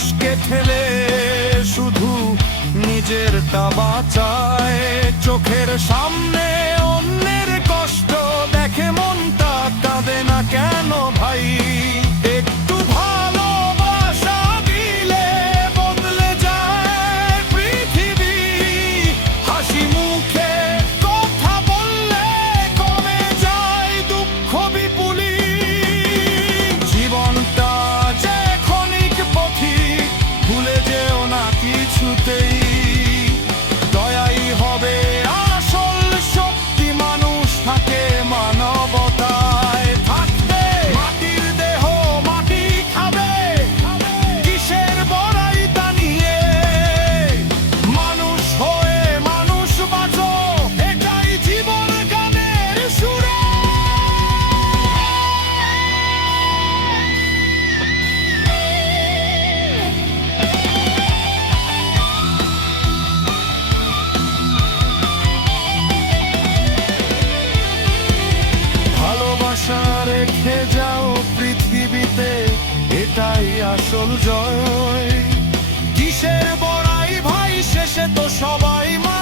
মানুষকে ঠেলে শুধু নিজের বাঁচায় চোখের সামনে অন্যের কষ্ট দেখে মনটা কাঁদে না কেন ভাই? আসল জয়। কিসের বড়াই ভাই শেষে তো সবাই মা